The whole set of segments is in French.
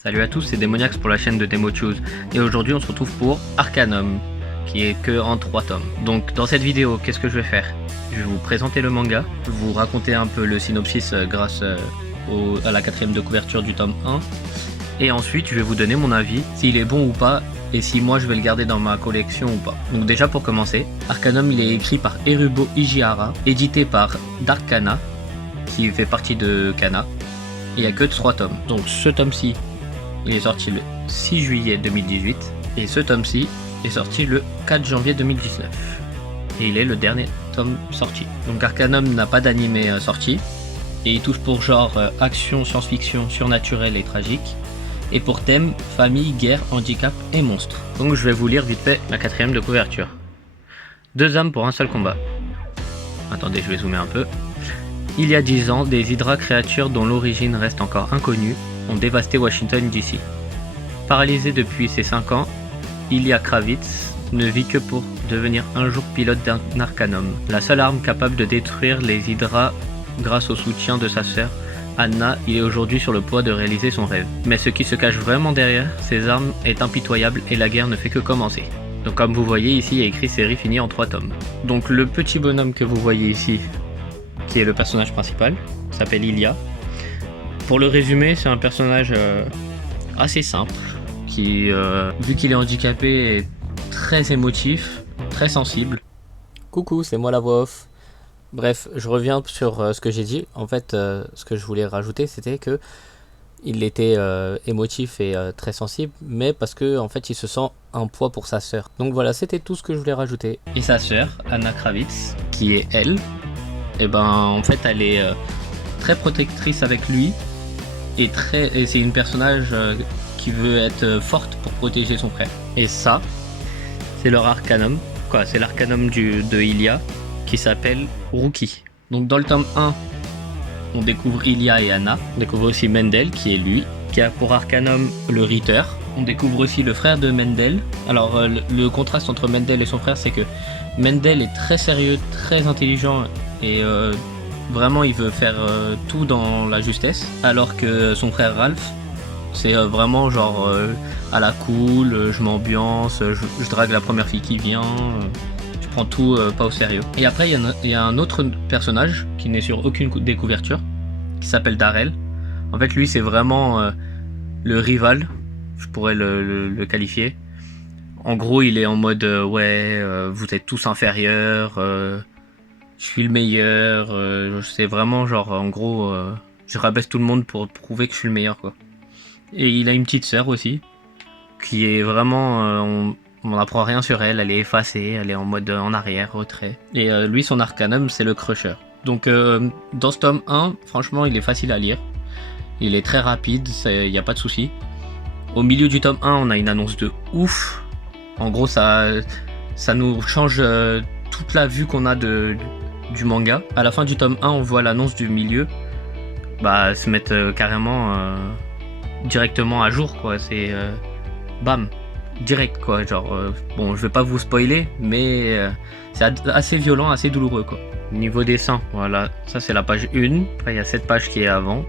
Salut à tous, c'est Demoniax pour la chaîne de DemoChoose et aujourd'hui on se retrouve pour Arcanum qui est que en 3 tomes. Donc dans cette vidéo, qu'est-ce que je vais faire? Je vais vous présenter le manga, vous raconter un peu le synopsis grâce à la 4ème de couverture du tome 1 et ensuite je vais vous donner mon avis, s'il est bon ou pas et si moi je vais le garder dans ma collection ou pas. Donc déjà pour commencer, Arcanum il est écrit par Erubo Ijihara, édité par Dark Kana qui fait partie de Kana. Il n'y a que 3 tomes. Donc ce tome-ci il est sorti le 6 juillet 2018 et ce tome-ci est sorti le 4 janvier 2019 et il est le dernier tome sorti. Donc Arcanum n'a pas d'animé sorti et il touche pour genre action, science-fiction, surnaturel et tragique et pour thème famille, guerre, handicap et monstres. Donc je vais vous lire vite fait la 4ème de couverture. 2 âmes pour un seul combat. Attendez, je vais zoomer un peu. Il y a 10 ans, des Hydra créatures dont l'origine reste encore inconnue ont dévasté Washington DC. Paralysé depuis ses 5 ans, Ilya Kravitz ne vit que pour devenir un jour pilote d'un Arcanum, la seule arme capable de détruire les Hydra grâce au soutien de sa sœur Anna. Il est aujourd'hui sur le point de réaliser son rêve. Mais ce qui se cache vraiment derrière ces armes est impitoyable et la guerre ne fait que commencer. Donc comme vous voyez ici, il y a écrit série finie en 3 tomes. Donc le petit bonhomme que vous voyez ici, qui est le personnage principal, s'appelle Ilya. Pour le résumé, c'est un personnage assez simple, qui, vu qu'il est handicapé, est très émotif, très sensible. Coucou, c'est moi la voix off. Bref, je reviens sur ce que j'ai dit. En fait, ce que je voulais rajouter, c'était que il était émotif et très sensible, mais parce que en fait, il se sent un poids pour sa sœur. Donc voilà, c'était tout ce que je voulais rajouter. Et sa sœur, Anna Kravitz, qui est elle, et ben en fait, elle est très protectrice avec lui. Et c'est une personnage qui veut être forte pour protéger son frère. Et ça, c'est leur Arcanum, quoi, c'est l'Arcanum de Ilya qui s'appelle Rookie. Donc dans le tome 1, on découvre Ilya et Anna. On découvre aussi Mendel qui est lui, qui a pour Arcanum le Ritter. On découvre aussi le frère de Mendel. Alors le contraste entre Mendel et son frère, c'est que Mendel est très sérieux, très intelligent et vraiment il veut faire tout dans la justesse, alors que son frère Ralph c'est vraiment genre à la cool, je m'ambiance, je drague la première fille qui vient, je prends tout pas au sérieux. Et après il y a un autre personnage qui n'est sur aucune des couvertures, qui s'appelle Darrell. En fait lui c'est vraiment le rival, je pourrais le qualifier. En gros il est en mode vous êtes tous inférieurs, je suis le meilleur, c'est vraiment genre en gros je rabaisse tout le monde pour prouver que je suis le meilleur quoi. Et il a une petite sœur aussi qui est vraiment on n'apprend rien sur elle, elle est effacée, elle est en mode en arrière, retrait. Et lui son Arcanum c'est le Crusher. Donc dans ce tome 1 franchement il est facile à lire, il est très rapide, il n'y a pas de souci. Au milieu du tome 1 on a une annonce de ouf. En gros ça nous change toute la vue qu'on a du manga. À la fin du tome 1 on voit l'annonce du milieu se mettre carrément directement à jour quoi, c'est bam, direct quoi, genre bon je vais pas vous spoiler mais c'est assez violent, assez douloureux quoi. Niveau dessin, voilà, ça c'est la page 1, après il y a cette page qui est avant,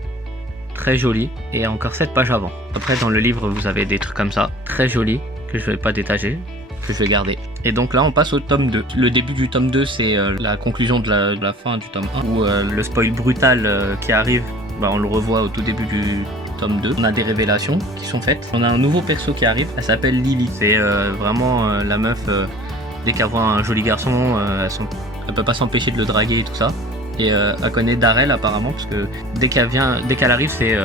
très jolie, et encore 7 pages avant. Après dans le livre vous avez des trucs comme ça, très jolis, que je vais pas détacher, que je vais garder. Et donc là on passe au tome 2. Le début du tome 2 c'est la conclusion de la fin du tome 1 où le spoil brutal qui arrive, on le revoit au tout début du tome 2. On a des révélations qui sont faites. On a un nouveau perso qui arrive, elle s'appelle Lily. C'est vraiment la meuf, dès qu'elle voit un joli garçon, elle peut pas s'empêcher de le draguer et tout ça. Et elle connaît Darrell apparemment parce que dès qu'elle arrive c'est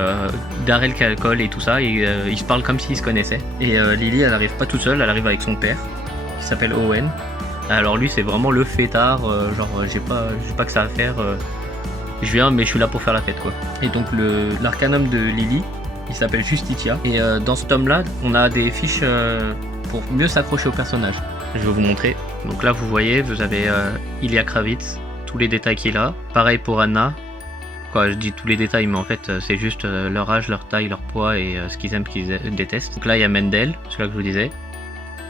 Darrell qui colle et tout ça et ils se parlent comme s'ils se connaissaient. Et Lily elle arrive pas toute seule, elle arrive avec son père qui s'appelle Owen. Alors lui c'est vraiment le fêtard, genre j'ai pas que ça à faire, je viens mais je suis là pour faire la fête quoi. Et donc l'Arcanum de Lily il s'appelle Justitia et dans ce tome là on a des fiches pour mieux s'accrocher au personnage. Je vais vous montrer. Donc là vous voyez, vous avez Ilya Kravitz, tous les détails qu'il a. Pareil pour Anna. Quoi, je dis tous les détails, mais en fait c'est juste leur âge, leur taille, leur poids et ce qu'ils aiment, ce qu'ils détestent. Donc là il y a Mendel, celui-là que je vous disais.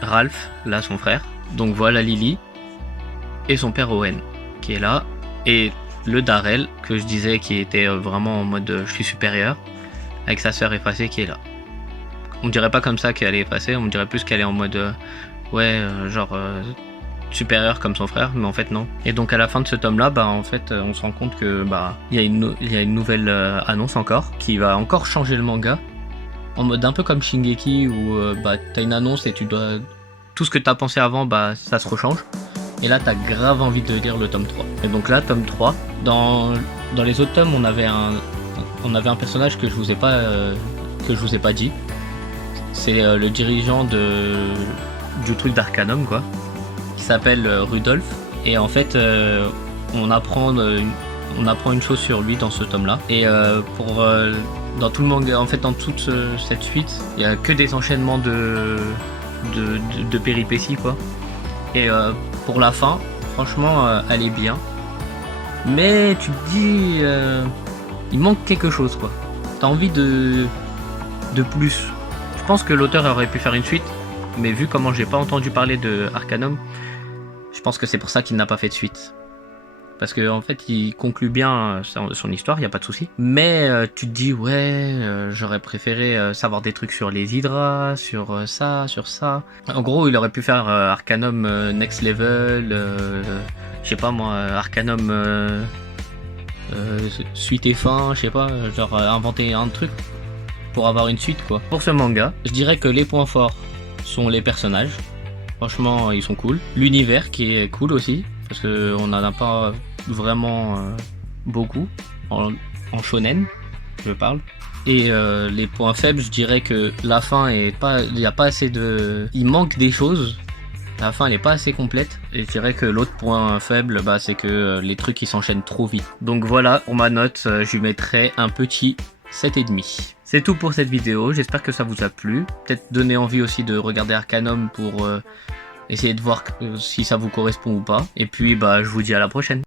Ralph, là son frère. Donc voilà Lily. Et son père Owen, qui est là. Et le Darrell, que je disais, qui était vraiment en mode je suis supérieur. Avec sa sœur effacée qui est là. On dirait pas comme ça qu'elle est passée, on dirait plus qu'elle est en mode supérieur comme son frère, mais en fait non. Et donc à la fin de ce tome là, en fait on se rend compte que il y a une nouvelle annonce encore qui va encore changer le manga, en mode un peu comme Shingeki où t'as une annonce et tu dois tout ce que t'as pensé avant, ça se rechange. Et là t'as grave envie de lire le tome 3. Et donc là tome 3, dans les autres tomes on avait un personnage que je vous ai pas dit. C'est le dirigeant du truc d'Arcanum quoi, qui s'appelle Rudolf. Et en fait on apprend une chose sur lui dans ce tome là. Et dans tout le manga, en fait dans toute cette suite, il y a que des enchaînements de péripéties quoi. Et pour la fin, franchement elle est bien. Mais tu te dis il manque quelque chose quoi. T'as envie de plus. Je pense que l'auteur aurait pu faire une suite, mais vu comment j'ai pas entendu parler de Arcanum, je pense que c'est pour ça qu'il n'a pas fait de suite. Parce que en fait il conclut bien son histoire, y a pas de souci. Mais tu te dis j'aurais préféré savoir des trucs sur les Hydra, sur ça. En gros il aurait pu faire Arcanum Next Level, je sais pas moi, Arcanum suite et fin, je sais pas, genre inventer un truc pour avoir une suite quoi. Pour ce manga, je dirais que les points forts sont les personnages. Franchement, ils sont cool. L'univers qui est cool aussi, parce qu'on n'en a pas vraiment beaucoup en shonen, je parle. Et les points faibles, je dirais que la fin est pas, il y a pas assez de, il manque des choses. La fin elle est pas assez complète. Et je dirais que l'autre point faible, c'est que les trucs ils s'enchaînent trop vite. Donc voilà, pour ma note, je lui mettrais un petit 7,5. C'est tout pour cette vidéo, j'espère que ça vous a plu. Peut-être donner envie aussi de regarder Arcanum pour essayer de voir si ça vous correspond ou pas. Et puis je vous dis à la prochaine.